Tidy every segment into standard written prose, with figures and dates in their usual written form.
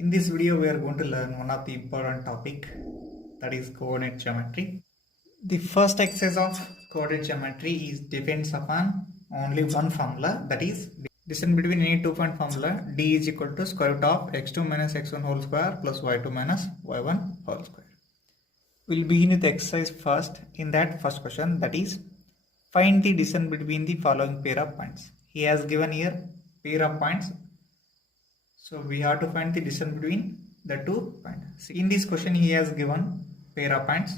In this video, we are going to learn one of the important topic, that is coordinate geometry. The first exercise of coordinate geometry is depends upon only one formula, that is distance between any two-point formula. D is equal to square root of x2 minus x1 whole square plus y2 minus y1 whole square. We'll begin with the exercise first. In that first question, that is find the distance between the following pair of points. He has given here pair of points. So we have to find the distance between the 2 points. In this question, he has given pair of points.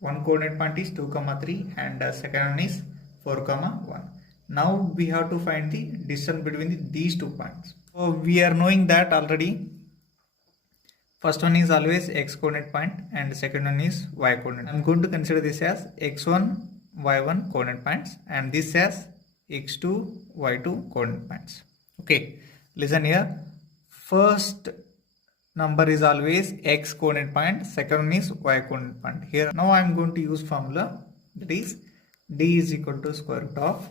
One coordinate point is 2, 3 and second one is 4, 1. Now we have to find the distance between these 2 points. So we are knowing that already. First one is always x coordinate point and second one is y coordinate. I am going to consider this as x1, y1 coordinate points and this as x2, y2 coordinate points. Okay, listen here. First number is always x coordinate point, second one is y coordinate point. Here now I am going to use formula, that is d is equal to square root of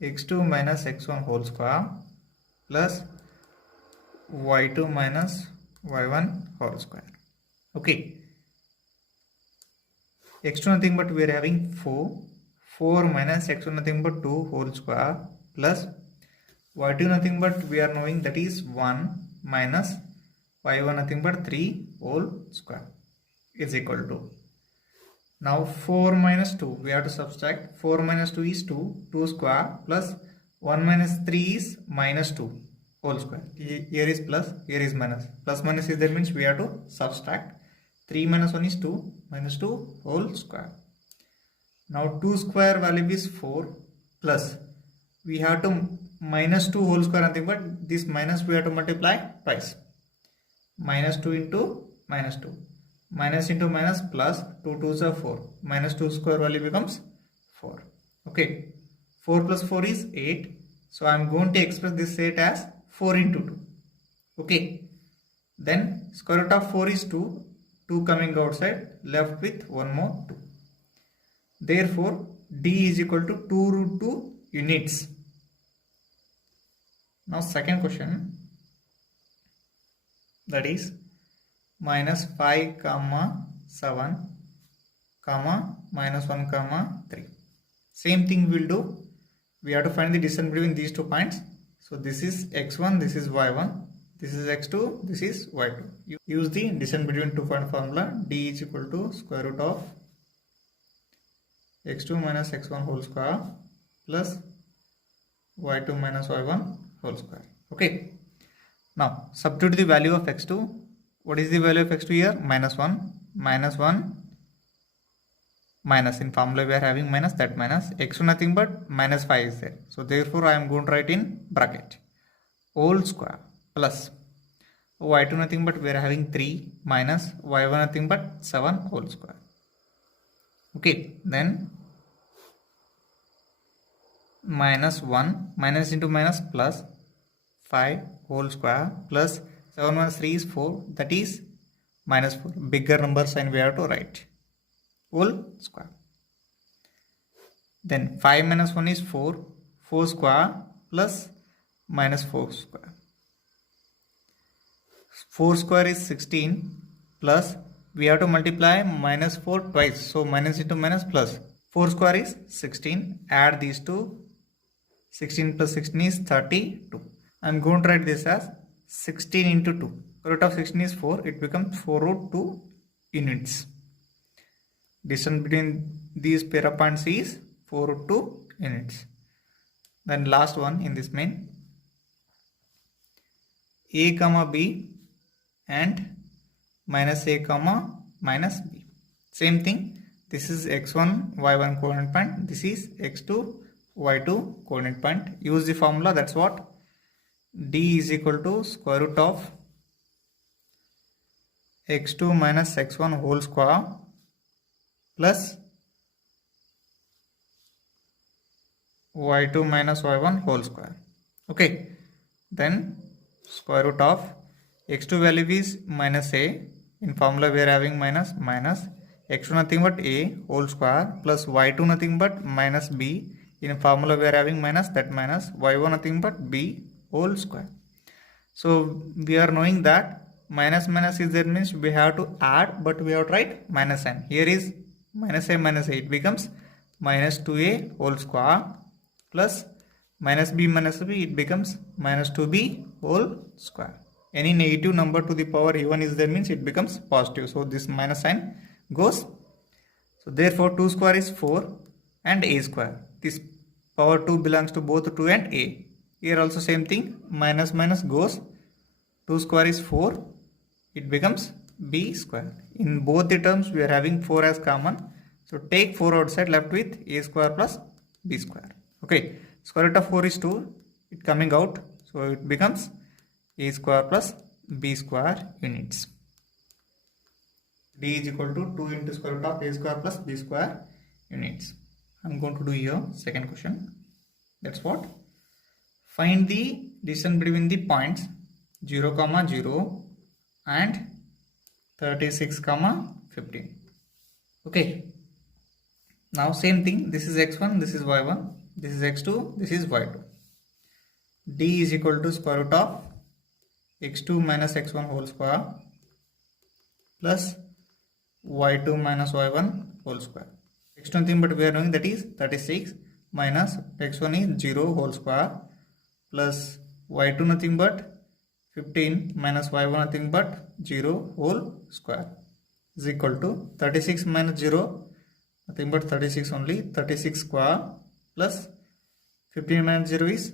x2 minus x1 whole square plus y2 minus y1 whole square. Okay, x2 nothing but we are having 4 minus x1 nothing but 2 whole square plus y2 nothing but we are knowing, that is 1 minus y1 nothing but 3 whole square is equal to, now 4 minus 2 we have to subtract. 4 minus 2 is 2 square plus 1 minus 3 is minus 2 whole square. Here is plus, here is minus. Plus minus is that means we have to subtract. 3 minus 1 is 2 minus 2 whole square. Now 2 square value is 4 plus we have to minus 2 whole square nothing but this minus we have to multiply twice. Minus 2 into minus 2. Minus into minus plus 2 2s are 4. Minus 2 square value becomes 4. Okay. 4 plus 4 is 8. So I am going to express this 8 as 4 into 2. Okay. Then square root of 4 is 2. 2 coming outside, left with one more 2. Therefore, D is equal to 2 root 2 units. Now second question, that is minus 5 7 minus 1 3. Same thing we'll do. We have to find the distance between these 2 points. So this is x1, this is y1, this is x2, this is y2. You use the distance between 2 point formula. D is equal to square root of x2 minus x1 whole square plus y2 minus y1 whole square. Okay. Now substitute the value of x2. What is the value of x2 here? Minus 1. Minus 1 minus, in formula we are having minus, that minus x2 nothing but minus 5 is there. So therefore I am going to write in bracket whole square plus y2 nothing but we are having 3 minus y1 nothing but 7 whole square. Okay, then minus 1 minus into minus plus 5 whole square plus 7 minus 3 is 4, that is minus 4. Bigger number sign we have to write whole square. Then 5 minus 1 is 4 square plus minus 4 square. 4 square is 16 plus we have to multiply minus 4 twice. So minus into minus plus 4 square is 16. Add these two. 16 plus 16 is 32. I am going to write this as 16 into 2. Root of 16 is 4. It becomes 4 root 2 units. Distance between these pair of points is 4 root 2 units. Then last one in this main, a comma b and minus a comma minus b. Same thing. This is x1 y1 coordinate point. This is x2 y2 coordinate point. Use the formula. That's what D is equal to square root of x2 minus x1 whole square plus y2 minus y1 whole square. Okay, then square root of x2 value is minus a. In formula we are having minus x2 nothing but a whole square plus y2 nothing but minus b. In formula we are having minus, that minus y1 nothing but b whole square. So we are knowing that minus minus is there means we have to add, but we have to write minus n. Here is minus a, it becomes minus 2a whole square plus minus b, it becomes minus 2b whole square. Any negative number to the power even is there means it becomes positive. So this minus sign goes. So therefore 2 square is 4 and a square. This power 2 belongs to both 2 and a. Here also same thing, minus minus goes. 2 square is 4, it becomes b square. In both the terms we are having 4 as common. So take 4 outside, left with a square plus b square. Okay, square root of 4 is 2, it coming out. So it becomes a square plus b square units. D is equal to 2 into square root of a square plus b square units. I am going to do here second question. That's what? Find the distance between the points 0, 0 and 36, 15. Okay. Now same thing. This is x1, this is y1, this is x2, this is y2. D is equal to square root of x2 minus x1 whole square plus y2 minus y1 whole square. X2 thing, but we are knowing that is 36 minus x1 is 0 whole square plus y2 nothing but 15 minus y1 nothing but 0 whole square is equal to 36 minus 0 nothing but 36 only, 36 square plus 15 minus 0 is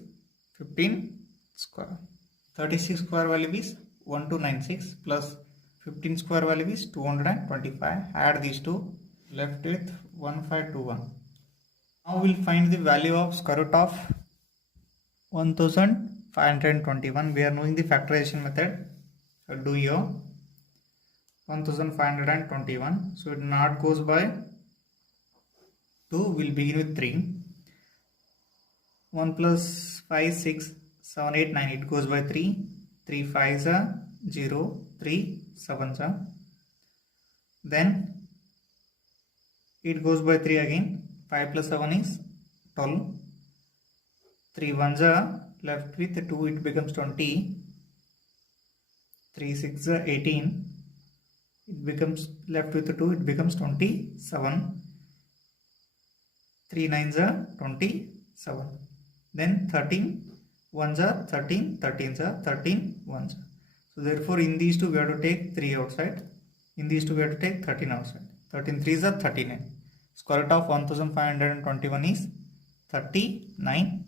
15 square. 36 square value is 1296 plus 15 square value is 225. Add these two, left with 1521. Now we will find the value of square root of 1521. We are knowing the factorization method. So do here 1521. So it not goes by 2. Will begin with 3. 1 plus 5, 6, 7, 8, 9. It goes by 3. 3 5s are 0. 3 7s are. Then it goes by 3 again. 5 plus 7 is 12. 3 1s are left with 2. It becomes 20. 3 6 are 18. It becomes left with 2. It becomes 27. 3 9s are 27. Then 13 1s are 13. 13s are 13 1s. So therefore in these two we have to take 3 outside. In these two we have to take 13 outside. 13 3s are 39. Square root of 1521 is 39.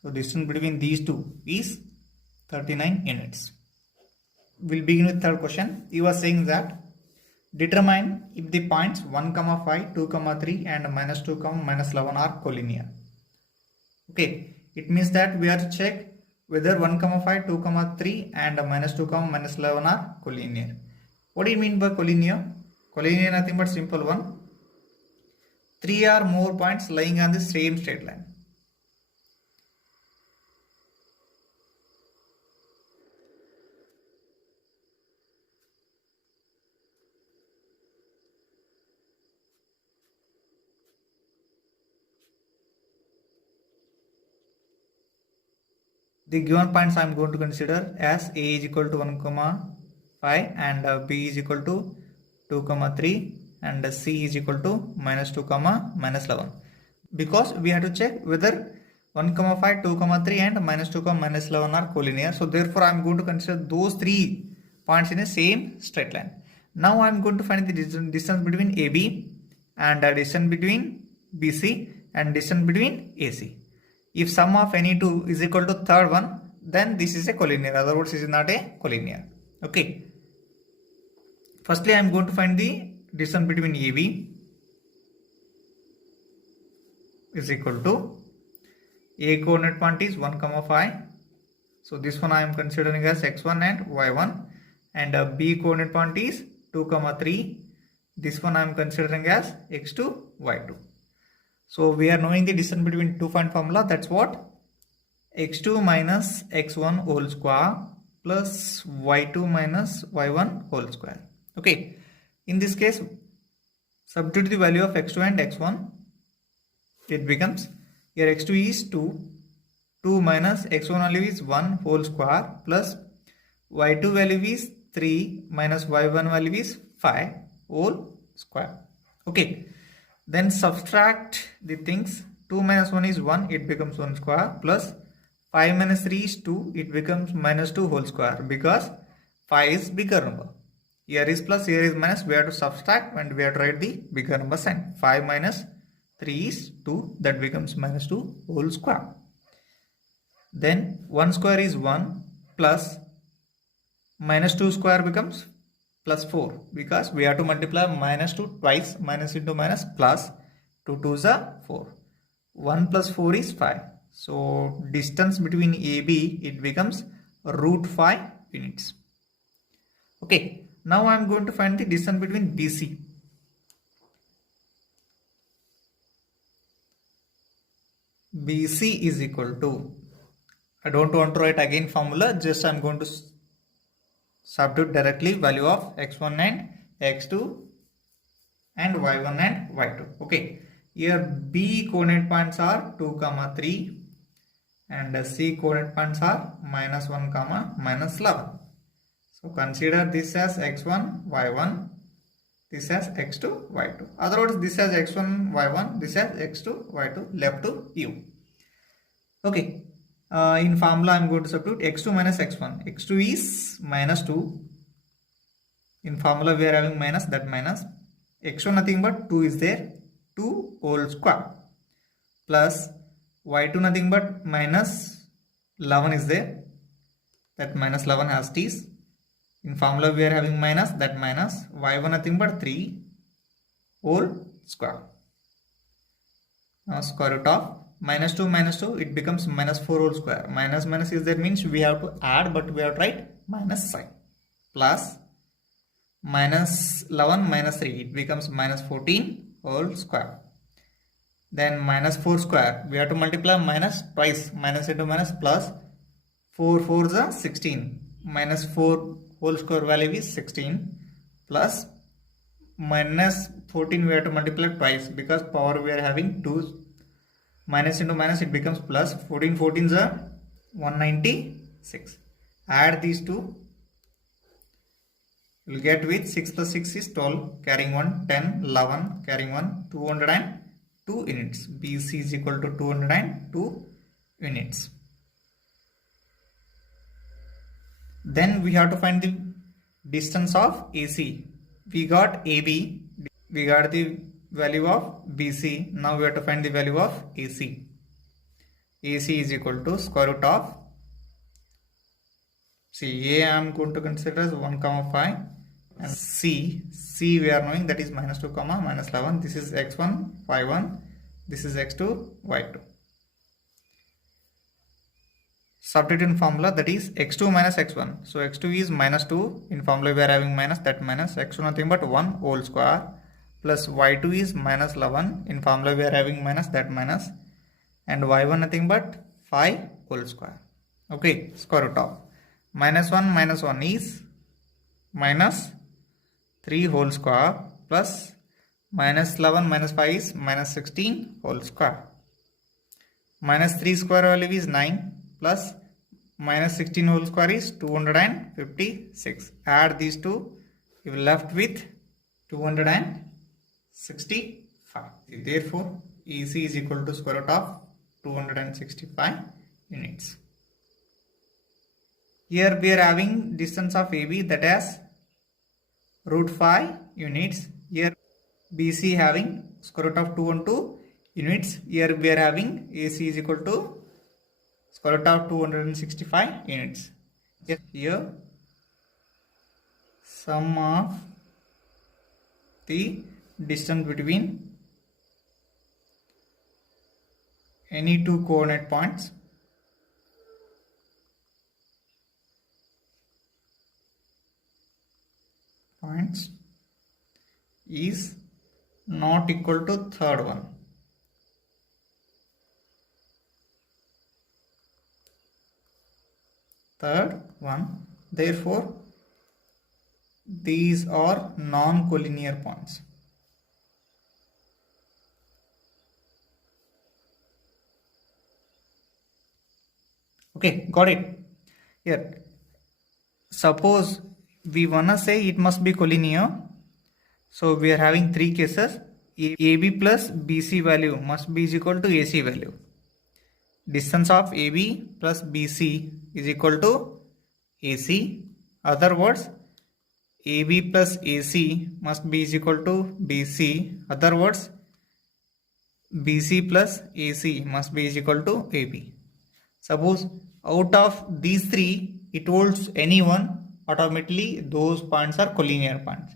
So distance between these two is 39 units. We'll begin with third question. You are saying that determine if the points 1, 5, 2, 3 and minus 2, minus 11 are collinear. Okay, it means that we have to check whether 1, 5, 2, 3 and minus 2, minus 11 are collinear. What do you mean by collinear? Collinear nothing but simple one. 3 or more points lying on the same straight line. The given points I am going to consider as A is equal to 1, 5 and B is equal to 2, 3 and C is equal to minus 2, minus 11. Because we have to check whether 1, 5, 2, 3 and minus 2, minus 11 are collinear. So therefore I am going to consider those 3 points in a same straight line. Now I am going to find the distance between AB and distance between BC and distance between AC. If sum of any two is equal to third one, then this is a collinear. Otherwise, this is not a collinear. Okay. Firstly, I am going to find the distance between AB is equal to A coordinate point is 1, 5. So this one I am considering as x1 and y1, and B coordinate point is 2, 3. This one I am considering as x2, y2. So we are knowing the distance between 2 point formula. That's what? X2 minus x1 whole square plus y2 minus y1 whole square. Okay. In this case, substitute the value of x2 and x1. It becomes, here x2 is 2. 2 minus x1 only is 1 whole square plus y2 value is 3 minus y1 value is 5 whole square. Okay, then subtract the things. 2 minus 1 is 1, it becomes 1 square, plus 5 minus 3 is 2, it becomes minus 2 whole square, because 5 is bigger number. Here is plus, here is minus, we have to subtract and we have to write the bigger number sign. 5 minus 3 is 2, that becomes minus 2 whole square. Then 1 square is 1, plus minus 2 square becomes plus 4, because we have to multiply minus 2 twice, minus into minus, plus 2 2s are 4. 1 plus 4 is 5. So distance between AB, it becomes root 5 units. Okay, now I am going to find the distance between BC. BC is equal to, I don't want to write again formula, just I am going to substitute directly value of x1 and x2 and y1 and y2. Okay, here B coordinate points are 2, 3 and C coordinate points are minus 1, minus 11. So consider this as x1, y1, this as x2, y2. Otherwise, this as x1, y1, this as x2, y2, left to you. Okay. In formula, I am going to substitute x2 minus x1. x2 is minus 2. In formula, we are having minus, that minus. x1 nothing but 2 is there. 2 whole square. Plus y2 nothing but minus 11 is there. That minus 11 has t's. In formula, we are having minus, that minus. y1 nothing but 3 whole square. Now square root of minus 2, it becomes minus 4 whole square. Minus minus is there, means we have to add, but we have to write minus sign. Plus minus 11 minus 3, it becomes minus 14 whole square. Then minus 4 square, we have to multiply minus twice, minus into minus, plus 4 4s are 16. Minus 4 whole square value is 16, plus minus 14 we have to multiply twice, because power we are having 2. Minus into minus, it becomes plus. 14 14s are 196. Add these two, you will get with 6 plus 6 is 12, carrying 1 10, 11, carrying 1 202 units. BC is equal to 202 units. Then we have to find the distance of AC. We got AB, we got the value of BC. Now we have to find the value of AC. AC is equal to square root of, see, A I am going to consider as 1, 5, and C we are knowing, that is minus 2, minus 11. This is x1, y1, this is x2, y2. Substitute in formula, that is x2 minus x1. So x2 is minus 2. In formula we are having minus, that minus. x2 nothing but 1 whole square, plus y2 is minus 11. In formula we are having minus, that minus. And y1 nothing but 5 whole square. Okay, square root of minus 1 is minus 3 whole square, plus minus 11 minus 5 is minus 16 whole square. Minus 3 square value is 9, plus minus 16 whole square is 256. Add these two, you will left with 265. Therefore, AC is equal to square root of 265 units. Here we are having distance of AB, that is root 5 units. Here BC having square root of 212 units. Here we are having AC is equal to square root of 265 units. Here sum of the distance between any two coordinate points is not equal to third one. Therefore, these are non-collinear points. Okay, got it. Here, suppose we wanna say it must be collinear. So we are having three cases. AB plus BC value must be is equal to AC value. Distance of AB plus BC is equal to AC. Other words, AB plus AC must be is equal to BC. Other words, BC plus AC must be is equal to AB. Suppose out of these three it holds any one, automatically those points are collinear points.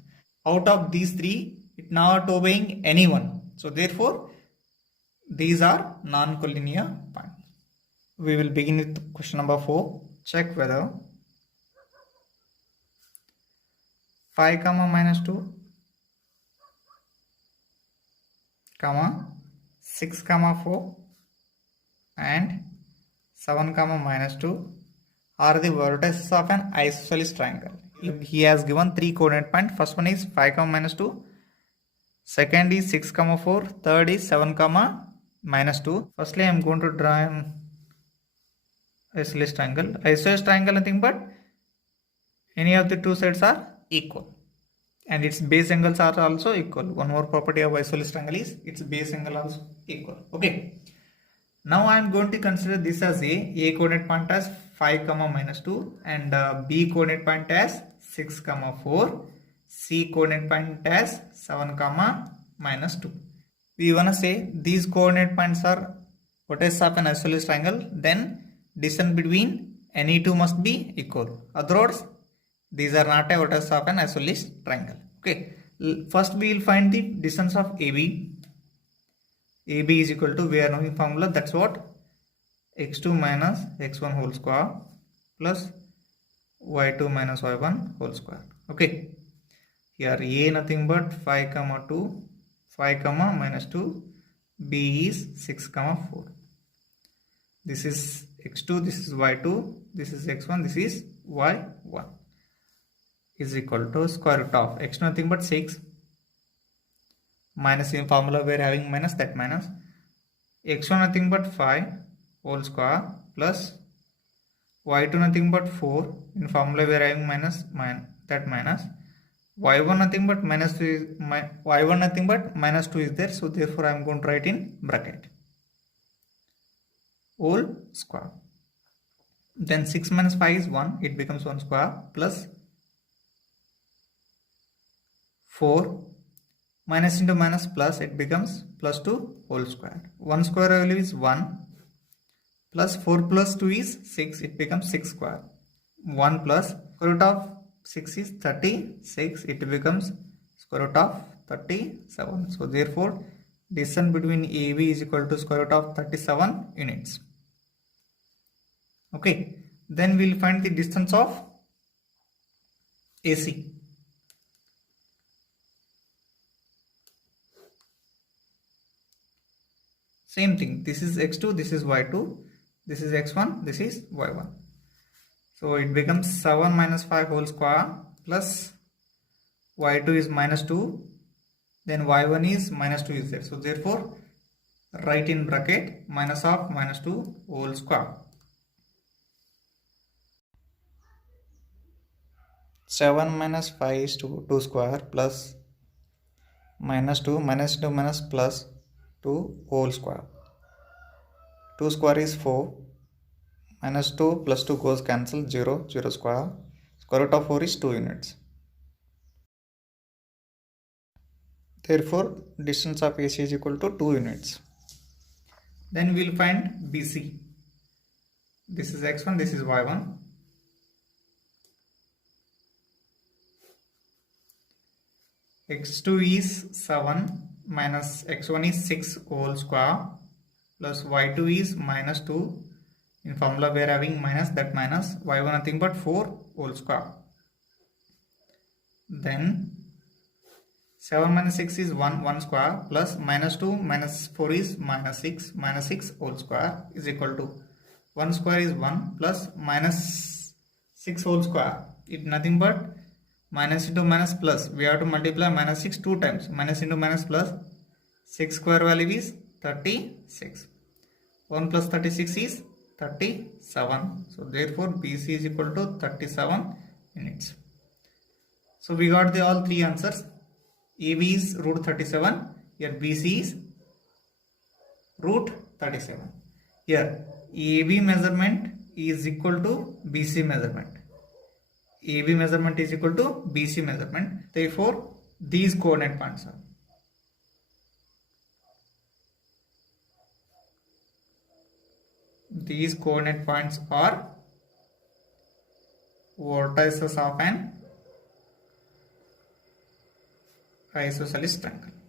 Out of these three it not obeying any one, so therefore these are non-collinear points. We will begin with question number 4. Check whether 5 comma minus 2 comma 6 comma 4 and 7 comma minus 2 are the vertices of an isosceles triangle. He has given three coordinate points. First one is 5 comma minus 2, second is 6 comma 4, third is 7 comma minus 2. Firstly, I am going to draw an isosceles triangle. Isosceles triangle nothing but any of the two sides are equal and its base angles are also equal. One more property of isosceles triangle is its base angle also equal. Okay. Now I am going to consider this as a coordinate point as 5 comma minus 2 and B coordinate point as 6 comma 4, C coordinate point as 7 comma minus 2. We want to say these coordinate points are vertices of an isosceles triangle, then distance between any two must be equal. Otherwise, these are not a vertex of an isosceles triangle. Okay. First we will find the distance of AB. AB is equal to, we are knowing formula, that's what, x2 minus x1 whole square plus y2 minus y1 whole square. Okay. Here A nothing but 5 comma 2, 5 comma minus 2, B is 6 comma 4. This is x2, this is y2, this is x1, this is y1 is equal to square root of x nothing but 6 minus, in formula we are having minus, that minus x1 nothing but 5 whole square plus y2 nothing but 4, in formula we are having minus, that minus y1 nothing but minus 2 is, y1 nothing but minus 2 is there, so therefore I am going to write in bracket whole square. Then 6 minus 5 is 1, it becomes 1 square plus 4 minus into minus plus, it becomes plus 2 whole square. 1 square value is 1 plus 4 plus 2 is 6, it becomes 6 square. 1 plus square root of 6 is 36, it becomes square root of 37. So therefore distance between AB is equal to square root of 37 units. Okay, then we will find the distance of AC. Same thing, this is x2, this is y2, this is x1, this is y1. So it becomes 7 minus 5 whole square plus y2 is minus 2, then y1 is minus 2 is there. So therefore write in bracket minus of minus 2 whole square. 7 minus 5 is 2 square plus minus 2 minus into minus plus 2 whole square. 2 square is 4, minus 2 plus 2 goes cancel, 0, 0 square. Square root of 4 is 2 units. Therefore distance of AC is equal to 2 units. Then we will find BC. This is x1, this is y1. x2 is 7 minus x1 is 6 whole square plus y2 is minus 2, in formula we are having minus, that minus y1 nothing but 4 whole square. Then 7 minus 6 is 1 square plus minus 2 minus 4 is minus 6 whole square is equal to 1 square is 1 plus minus 6 whole square, it nothing but minus into minus plus, we have to multiply minus 6 2 times, minus into minus plus, 6 square value is 36, 1 plus 36 is 37, so therefore BC is equal to 37 units. So we got the all three answers. AB is root 37. Here BC is root 37. Here AB measurement is equal to BC measurement. AB measurement is equal to BC measurement. Therefore, these coordinate points are. These coordinate points are vertices of an isosceles triangle.